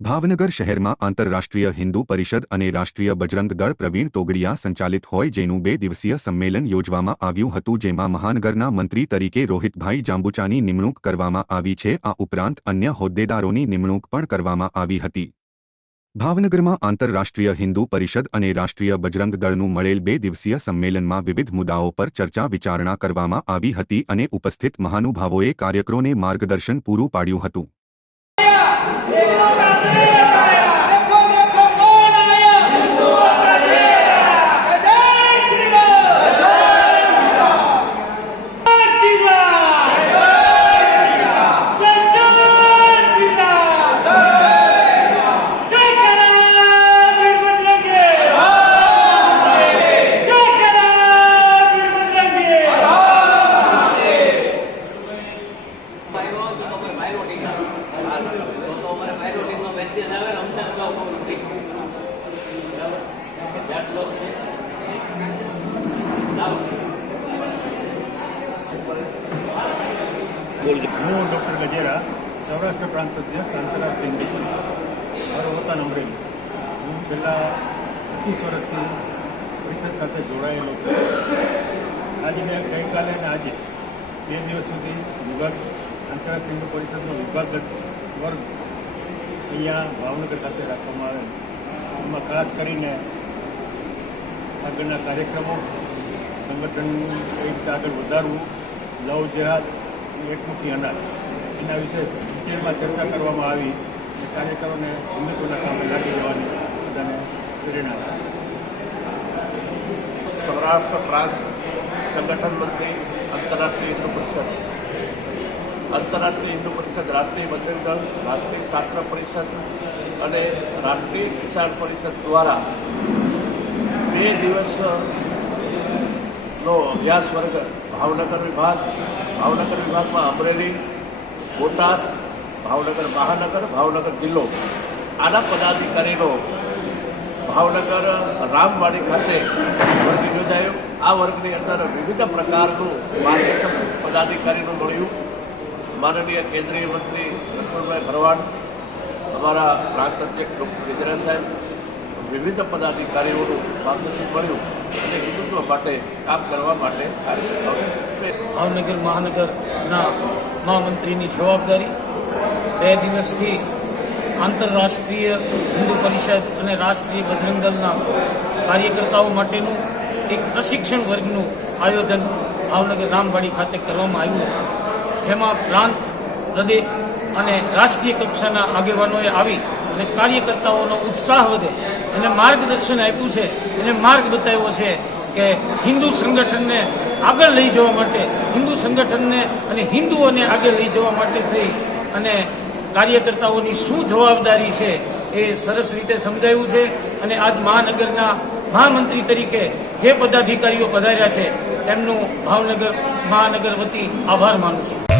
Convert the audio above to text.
ભાવનગર શહેરમાં આંતરરાષ્ટ્રીય હિન્દુ પરિષદ અને રાષ્ટ્રીય બજરંગ દળ પ્રવીણ તોગડિયા સંચાલિત હોય જેનું 2 દિવસીય સંમેલન યોજવામાં આવ્યું હતું, જેમાં મહાનગરના મંત્રી તરીકે રોહિતભાઈ જાંબુચાની નિમણૂક કરવામાં આવી છે। આ ઉપરાંત અન્ય હોદ્દેદારોની નિમણૂક પણ કરવામાં આવી હતી। ભાવનગરમાં આંતરરાષ્ટ્રીય હિન્દુ પરિષદ અને રાષ્ટ્રીય બજરંગ દળનું મળેલ 2 દિવસીય સંમેલનમાં વિવિધ મુદ્દાઓ પર ચર્ચા વિચારણા કરવામાં આવી હતી અને ઉપસ્થિત મહાનુભાવોએ કાર્યકરોને માર્ગદર્શન પૂરું પાડ્યું હતું। હું ડૉક્ટર ગજેરા, સૌરાષ્ટ્ર પ્રાંત અધ્યક્ષ આંતરરાષ્ટ્રીય મારો વતન અમરેલી। હું છેલ્લા 25 વર્ષથી પરિષદ સાથે જોડાયેલો છું। આજે મેં ગઈકાલે અને આજે 2 દિવસ સુધી વિભાગ આંતરરાષ્ટ્રીય હિન્દુ પરિષદનો વિભાગ વર્ગ અહીંયા ભાવનગર ખાતે રાખવામાં આવેલ। એમાં ખાસ કરીને આગળના કાર્યક્રમો, સંગઠનનું કઈ રીતે આગળ વધારવું, લવ જેહાદ, એકમુખી અનાજ, એના વિશે ડિટેલમાં ચર્ચા કરવામાં આવી કે કાર્યકરોને હિન્દુત્વના કામે લાગી જવાની બધાને પ્રેરણા આપી। સૌરાષ્ટ્ર પ્રાંત સંગઠન મંત્રી આંતરરાષ્ટ્રીય હિન્દુ પરિષદ, આંતરરાષ્ટ્રીય હિન્દુ પરિષદ, રાષ્ટ્રીય બજરંગ દળ, રાષ્ટ્રીય છાત્ર પરિષદ અને રાષ્ટ્રીય કિસાન પરિષદ દ્વારા 2 દિવસનો અભ્યાસ વર્ગ ભાવનગર વિભાગમાં અમરેલી, બોટાદ, ભાવનગર મહાનગર, ભાવનગર જિલ્લો, આના પદાધિકારીનો ભાવનગર રામવાડી ખાતે વર્ગ યોજાયો। આ વર્ગની અંદર વિવિધ પ્રકારનું માર્ગદર્શન પદાધિકારીનું મળ્યું। માનનીય કેન્દ્રીય મંત્રી રસુલભાઈ ભરવાડ, અમારા પ્રાંત અધ્યક્ષ ડૉક્ટર ગજેરા સાહેબ, વિવિધ પદાધિકારીઓનું માર્ગદર્શન મળ્યું અને હિન્દુત્વ માટે કામ કરવા માટે ભાવનગર મહાનગરના મહામંત્રીની જવાબદારી 2 દિવસથી આંતરરાષ્ટ્રીય હિન્દુ પરિષદ અને રાષ્ટ્રીય બજરંગ દળના કાર્યકર્તાઓ માટેનું એક પ્રશિક્ષણ વર્ગનું આયોજન ભાવનગર રામવાડી ખાતે કરવામાં આવ્યું, જેમાં પ્રાંત, પ્રદેશ અને રાષ્ટ્રીય કક્ષાના આગેવાનોએ આવી અને કાર્યકર્તાઓનો ઉત્સાહ વધે એને માર્ગદર્શન આપ્યું છે, એને માર્ગ બતાવ્યો છે કે હિન્દુ સંગઠનને આગળ લઈ જવા માટે, હિન્દુ સંગઠનને અને હિન્દુઓને આગળ લઈ જવા માટે થઈ અને કાર્યકર્તાઓની શું જવાબદારી છે એ સરસ રીતે સમજાયું છે। અને આજ મહાનગરના મહામંત્રી તરીકે જે પદાધિકારીઓ પધાર્યા છે તેમનું ભાવનગર મહાનગર વતી આભાર માનું છું।